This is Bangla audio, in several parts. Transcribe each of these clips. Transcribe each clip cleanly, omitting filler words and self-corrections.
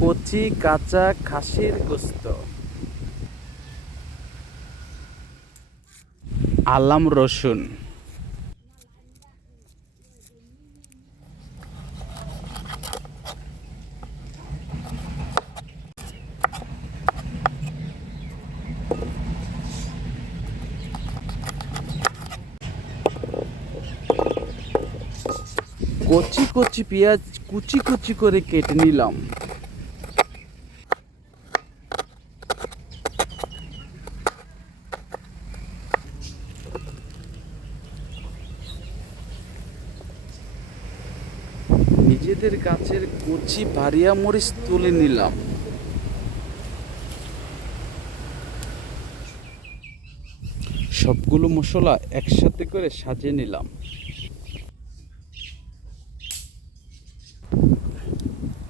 কচি কাঁচা খাসির গোস্ত, আলাম রসুন, কচি কচি পেঁয়াজ কুচি কুচি করে কেটে নিলাম। নিজেদের গাছের কচি বাড়িয়া মরিচ তুলে নিলাম। সবগুলো মশলা একসাথে করে সাজিয়ে নিলাম।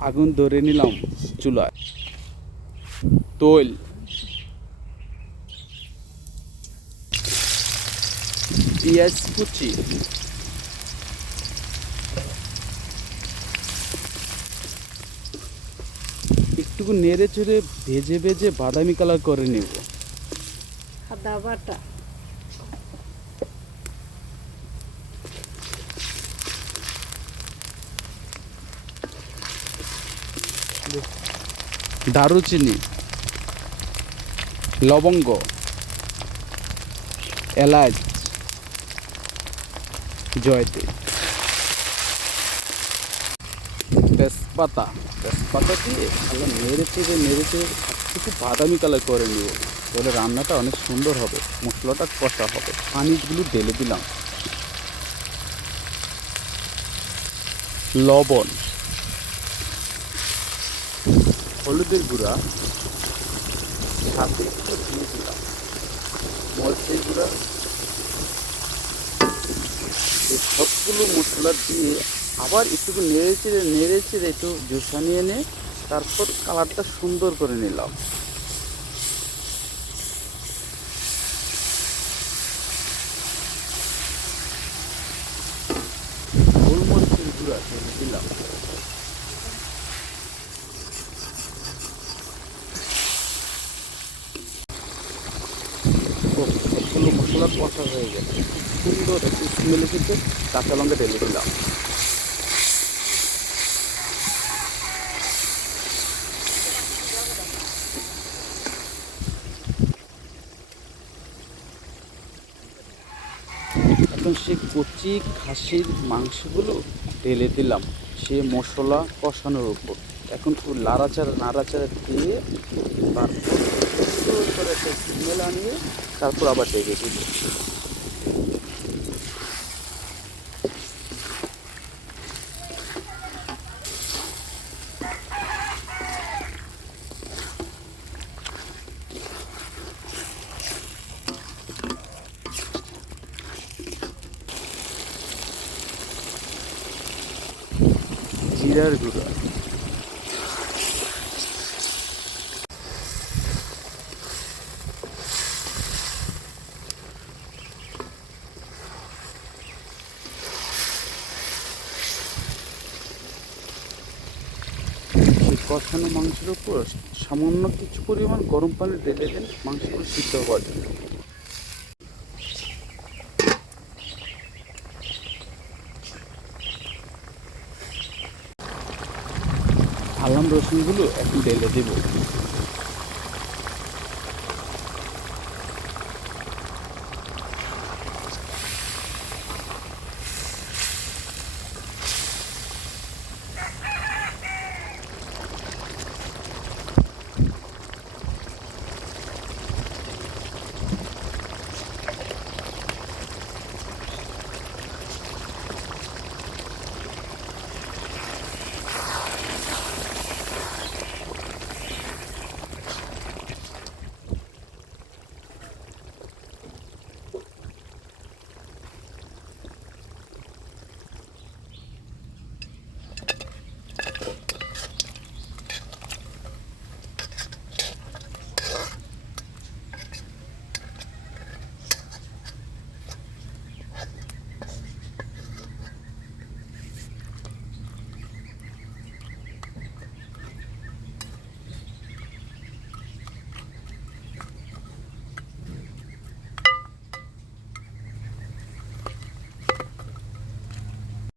আগুন ধরে নিলাম চুলায়। তৈল, পেঁয়াজ কুচি, একটু নেড়ে চেড়ে ভেজে ভেজে বাদামি কালার করে নেব। আদা বাটা, দারুচিনি, লবঙ্গ, এলাচ, জয়তে, তেজপাতা দিয়ে ভালো নেড়ে চেড়ে একটু বাদামি কালার করে নিব। তাহলে রান্নাটা অনেক সুন্দর হবে, মশলাটা কষা হবে। পানিগুলো ঢেলে দিলাম। লবণ, হলুদের গুঁড়া, সাথে একটু দিয়ে দিলাম মরিচের গুঁড়া। এই সবগুলো মশলা দিয়ে আবার একটু নেড়ে চেড়ে একটু জোসা নিয়ে এনে তারপর কালারটা সুন্দর করে নিলাম। গোলমরিচের গুঁড়া ঢেলে দিলাম। সবগুলো মশলা কষা হয়ে গেছে, সুন্দর একটু স্মেল এসেছে। কাঁচা লঙ্কা ঢেলে দিলাম। এখন সে কচি খাসির মাংসগুলো ঢেলে দিলাম সে মশলা কষানোর উপর। এখন খুব নাড়াচাড়া দিয়ে তারপর সুন্দর করে একটা স্মেল আনিয়ে তারপর আবার ঢেকে দিব। জিরার গুঁড়া, কষানো মাংসের উপর সামান্য কিছু পরিমাণ গরম পানি ঢেলে দেন মাংসগুলো সিদ্ধ হওয়ার জন্য। আলাম রসুনগুলো এখন ঢেলে দেব।